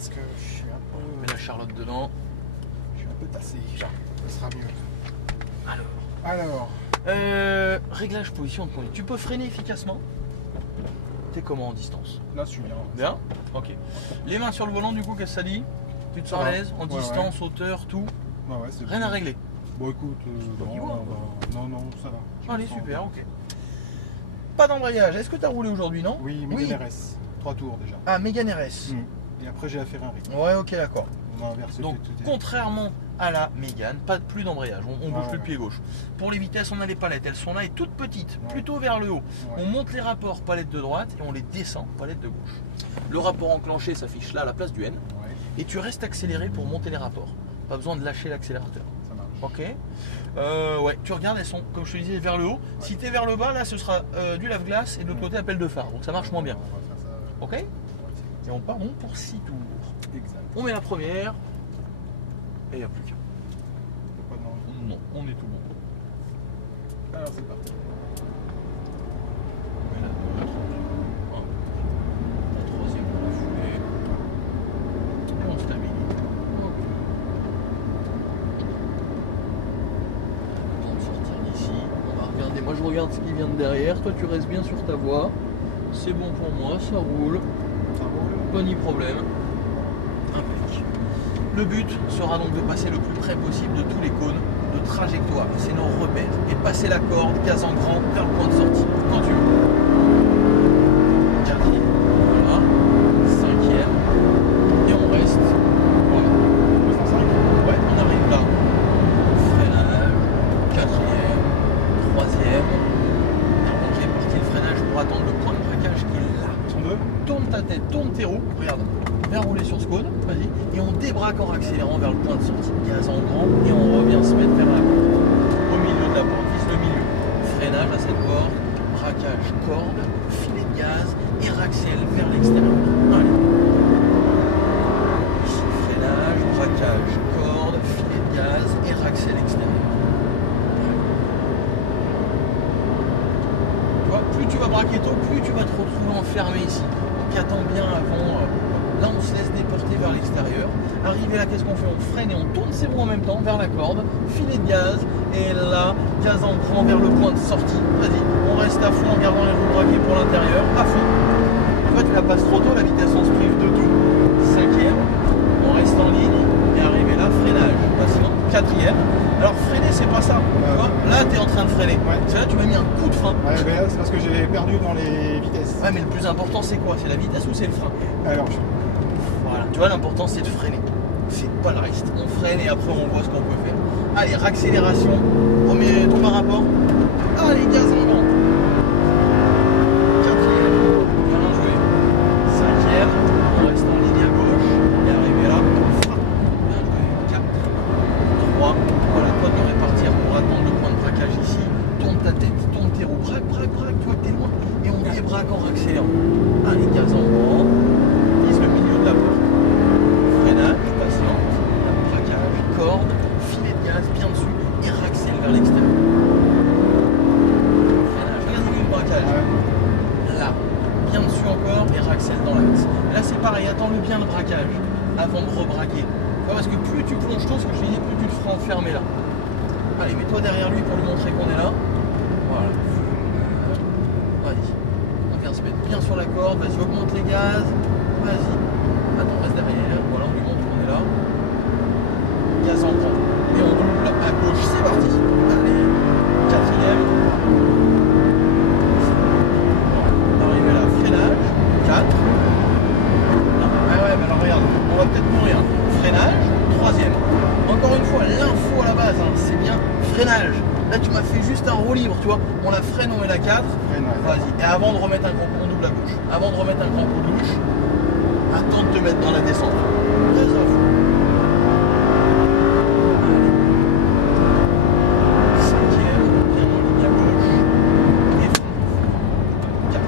parce que je suis un Mets peu, la Charlotte dedans. je suis un peu tassé. Ça sera mieux. Alors. Alors, Réglage position de conduite. Tu peux freiner efficacement. T'es comment en distance? là, je suis bien. Bien. Ok. Les mains sur le volant, du coup, qu'est-ce que ça dit? Tu te sens Ça à va. l'aise en Ouais, distance, hauteur, tout? Ouais, ouais, c'est Rien à régler. Bon, écoute, toi qui non, vois, non, ça va. Je Allez, me sens super, bien. ok. Pas d'embrayage. Est-ce que tu as roulé aujourd'hui, non? Oui, Mégane RS. 3 tours déjà. Ah, Mégane RS. Et après, j'ai la Ferrari. Ouais, ok, d'accord. On a inversé Donc, tout. contrairement à la Mégane, plus d'embrayage. On bouge plus le ouais. pied gauche. Pour les vitesses, on a les palettes. Elles sont là et toutes petites, Ouais. plutôt vers le haut. Ouais. On monte les rapports palette de droite et on les descend palette de gauche. Le rapport enclenché s'affiche là à la place du N. Ouais, Et tu restes accéléré pour monter les rapports. Pas besoin de lâcher l'accélérateur. ça marche. Ok. Ouais, tu regardes, elles sont, comme je te disais, vers le haut. Si tu es vers le bas, là, ce sera du lave-glace et de l'autre côté, appel de phare. Donc ça marche moins bien. On va faire ça. Ok. Et on part donc pour 6 tours. Exact. On met la première. Et il n'y a plus qu'un. Pas de danger. Non, on est tout bon. Alors, c'est parti. On met la deux, tranquille. Hop. La troisième pour la foulée. Et on stabilise. Ok. On va sortir d'ici. On va regarder. Moi je regarde ce qui vient de derrière. Toi tu restes bien sur ta voie. C'est bon pour moi, ça roule. Ça roule. Pas ni problème. Impeccable. Le but sera donc de passer le plus près possible de tous les cônes de trajectoire. C'est nos repères. Et passer la corde, gaz en grand, vers le point de sortie. Quand tu veux. Quatrième. Voilà. Cinquième. Et on reste. Voilà. 205. Ouais, on arrive là. Freinage. Quatrième. Troisième. Ok, parti le freinage pour attendre le point de braquage qui est là. 102. Tourne ta tête, tourne tes roues, regarde, viens rouler sur ce cône, vas-y, et on débraque en accélérant vers le point de sortie, gaz en grand, et on revient se mettre vers la porte. Au milieu de la porte, vise le milieu. Freinage à cette porte, braquage, corde, filet de gaz, et raccèle vers l'extérieur. Allez. Ici, freinage, braquage, corde, filet de gaz, et raccèle extérieur. Tu vois, plus tu vas braquer tôt, plus tu vas te retrouver enfermé ici. Donc attends bien avant. Là, on se laisse déporter vers l'extérieur. Arrivé là, qu'est-ce qu'on fait? On freine et on tourne ses roues en même temps vers la corde. Filet de gaz. Et là, gaz en grand vers le point de sortie. Vas-y, on reste à fond en gardant les roues braquées pour l'intérieur. À fond. En fait, tu la passes trop tôt, la vitesse, on se prive de tout. Cinquième. On reste en ligne. Et arrivé là, freinage. Patient. Quatrième. Alors freiner, c'est pas ça. Tu vois, là, tu es en train de freiner. Ouais. C'est là, tu m'as mis un coup de frein. Ouais, ben là, c'est parce que j'ai perdu dans les vitesses. Ouais, mais le plus important, c'est quoi? C'est la vitesse ou c'est le frein? Alors, Voilà. Tu vois, l'important, c'est de freiner. C'est pas le reste. On freine et après, on voit ce qu'on peut faire. Allez, accélération. Premier tour par rapport. Allez, gaz en grand. Quatrième. Bien joué. Cinquième. On reste en ligne à gauche. Et arrivé là. Frein. Bien joué. 4. 3. Voilà, toi, de répartir pour attendre le point de braquage ici. Tourne ta tête, tourne tes roues. Braque, braque, braque. Tu vois que t'es loin. Et on débraque en accélérant. Allez, gaz en grand. Vise le milieu de la porte. Freinage, patiente. Braquage, corde, filet de gaz bien dessus et raccèle vers l'extérieur. Freinage, regarde le braquage. Là, bien dessus encore et raccèle dans l'axe. Là c'est pareil, attends-le bien le braquage avant de rebraquer. Parce que plus tu plonges tôt, ce que je te dis, plus tu te feras enfermer là. Allez, mets-toi derrière lui pour lui montrer qu'on est là. Voilà. Vas-y. On vient se mettre bien sur la corde, vas-y, augmente les gaz. Vas-y. Attends, reste derrière. Voilà, on lui montre qu'on est là. Gaz en grand. Et on roule là à gauche. C'est parti. Allez. Quatrième. On arrive là. Freinage. 4. Ouais, mais alors regarde, on va peut-être mourir. Freinage. Troisième. Encore une fois, l'info à la base, hein, c'est bien freinage. Là, tu m'as fait juste un roue libre, tu vois. On la freine, on met la 4. Vas-y. Et avant de remettre un grand coup, on double à gauche. Avant de remettre un grand coup de douche, attends de te mettre dans la descente. Très à fond. Allez. Cinquième, bien en ligne à gauche. Et freine. 4.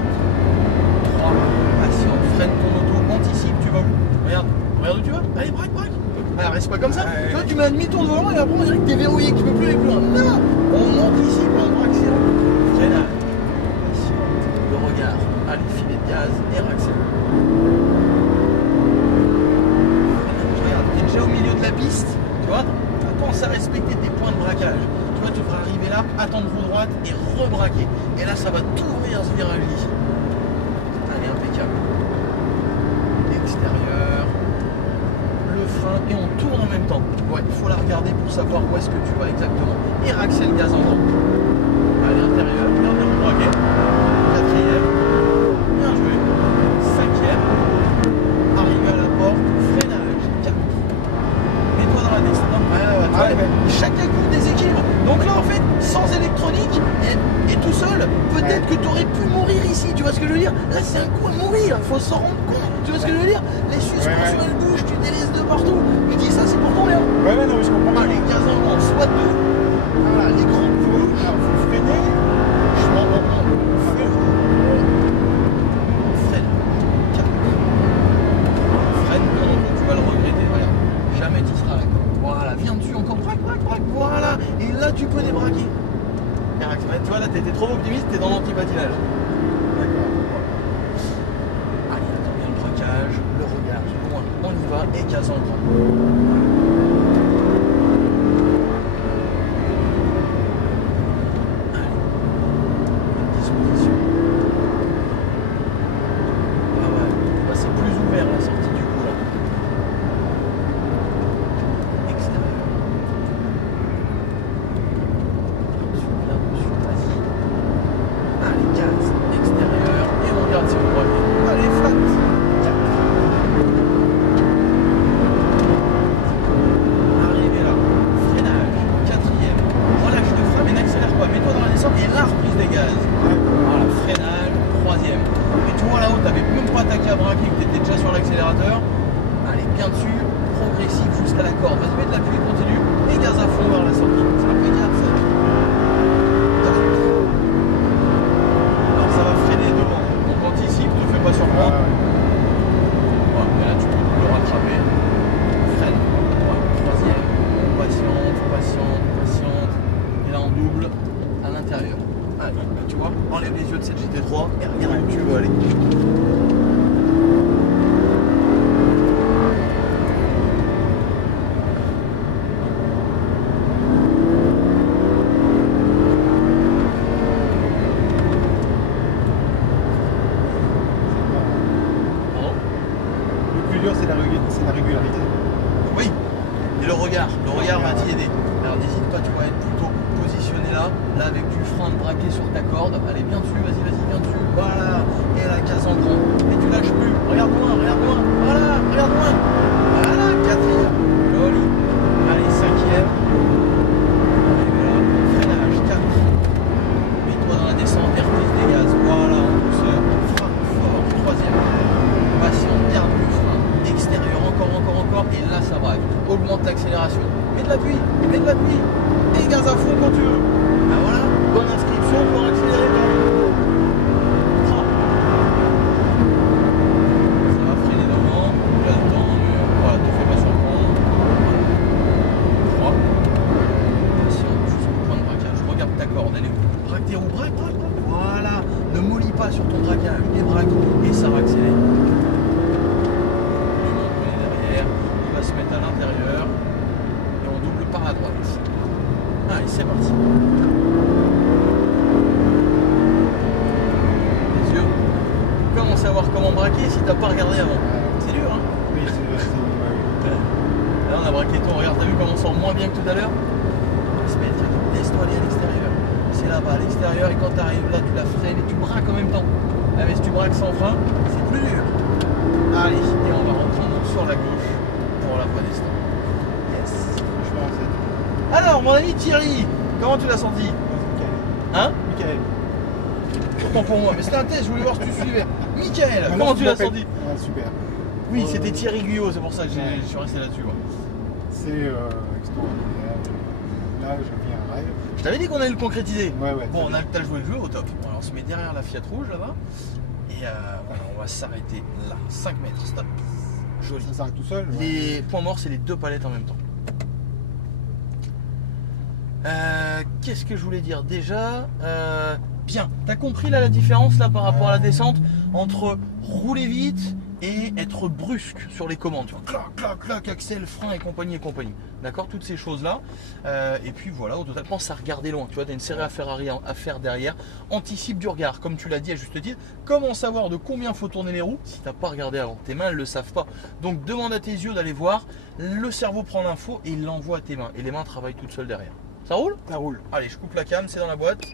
3. Patient, freine ton auto, anticipe, tu vas où? Regarde où tu vas. Allez, braque, braque. Ah, reste pas comme ça. Ouais. Tu vois, tu mets un demi-tour de volant et après on dirait que t'es verrouillé, que tu peux plus aller plus loin. Non, on anticipe, on braque, c'est bon. Freinage. Le regard. Allez, filet de gaz et raccèle. savoir où est-ce que tu vas exactement. Et Raxel gaz en grand. Allez, intérieur, dernier roue braquet. Quatrième. Bien joué. Cinquième. Arrivé à la porte, freinage. 4. Mets-toi dans la descente. Chacun coup déséquilibre. Donc là, en fait, sans électronique et tout seul, peut-être que tu aurais pu mourir ici. Tu vois ce que je veux dire? Là, c'est un coup à mourir. Il faut s'en rendre compte. Tu vois ce que je veux dire? Les suspensions, elles bougent, tu délaisses de partout. Je dis ça, c'est pour ton bien. Ouais, non, mais je comprends pas. Les gaz en grand, soit deux. Voilà, les grands coups. Alors, faut freiner. Je m'en rends compte. Freine. Freine, non, tu vas le regretter. Regarde. Jamais tu seras là. Voilà, viens dessus encore. Braque. Voilà. Et là, tu peux débraquer. Tu vois, là, t'étais trop optimiste, t'es dans l'antipatinage. D'accord. Allez, attends bien le braquage, le regard, loin, on y va, et gaz en grand. Allez, disposition. Ah ouais, là c'est plus ouvert la sortie du coup là. Extérieur. Là-dessus, vas-y. Allez, gaz, extérieur, et on regarde si vous voyez. Allez, flat. Arrivé là, freinage, quatrième, relâche de frein, mais n'accélère pas, mets-toi dans la descente et la reprise des gaz. Voilà, freinage, troisième. Et tu vois là-haut, tu n'avais même pas attaqué à braquer, que tu étais déjà sur l'accélérateur. Allez, bien dessus, progressif jusqu'à la corde. Vas-y, mets de l'appui, continue, et gaz à fond vers la sortie. C'est impeccable ça. Alors ça va freiner devant, donc anticipe, ne fais pas surprendre. Ouais, mais là tu peux le rattraper. Freine. Ouais, troisième. Patiente. Et là on double à l'intérieur. Allez, tu vois, enlève les yeux de cette GT3 et regarde où tu veux aller. Pardon? Le plus dur, c'est la régularité. Oui, et le regard va t'y aider. Alors n'hésite pas, tu vas être plutôt positionné là avec du frein de braquet sur ta corde. Allez, bien dessus, vas-y, viens dessus. Voilà, et la case en grand. Et tu lâches plus. Regarde loin. Voilà, regarde loin. Voilà, quatrième. Joli. Allez, cinquième. Arrivé là, freinage, 4. Mets-toi dans la descente et reprise des gaz. Voilà, en douceur. Frein fort, troisième. Patient, garde le frein. Extérieur, encore. Et là, ça braque. Augmente l'accélération. Mets de l'appui. Et gaz à fond quand tu veux. Ben voilà, bonne inscription pour accélérer quand même. Ça va freiner devant. Tu as le temps, mais voilà, te fais pas surprendre. Voilà. 3. Patient, jusqu'au point de braquage. Regarde ta corde, elle est où? Braque tes roues, braque. Voilà, ne mollis pas sur ton braquage. Débraque et ça va accélérer. Se mettre à l'intérieur et on double par la droite. Allez, c'est parti. Les yeux. Comment savoir comment braquer si t'as pas regardé avant? C'est dur, hein? Oui, Là, on a braqué ton. Regarde, t'as vu comment on sort moins bien que tout à l'heure? Laisse-toi aller à l'extérieur. C'est là-bas à l'extérieur et quand tu arrives là, tu la freines et tu braques en même temps. Ah, mais si tu braques sans frein, c'est plus dur. Allez, et on va reprendre sur la gauche. La voie des stands. Yes. franchement, c'est. Alors, mon ami Thierry, comment tu l'as senti? Hein? Michael. Pourtant pour moi, mais c'était un test, je voulais voir si tu suivais. Michael, comment tu l'as senti? Super. Oui, c'était Thierry Guyot, c'est pour ça que je suis resté là-dessus. C'est extraordinaire. Là, je vis un rêve. Je t'avais dit qu'on allait le concrétiser. Ouais. Bon, on a le temps de jouer le jeu au top. Bon, alors, on se met derrière la Fiat rouge là-bas. Et voilà, on va s'arrêter là. 5 mètres, stop. Joli. Ça s'arrête tout seul. Les points morts, c'est les deux palettes en même temps. Qu'est-ce que je voulais dire déjà? Bien, t'as compris là la différence là par rapport à la descente entre rouler vite et être brusque sur les commandes. Tu vois, clac, clac, clac, accel, frein et compagnie et compagnie. D'accord, toutes ces choses-là. Et puis voilà, au total, pense à regarder loin. Tu vois, tu as une série à faire derrière. Anticipe du regard, comme tu l'as dit à juste titre. Comment savoir de combien il faut tourner les roues si tu n'as pas regardé avant? Tes mains, elles ne le savent pas. Donc demande à tes yeux d'aller voir. Le cerveau prend l'info et il l'envoie à tes mains. Et les mains travaillent toutes seules derrière. Ça roule? Ça roule. Allez, je coupe la cam, c'est dans la boîte.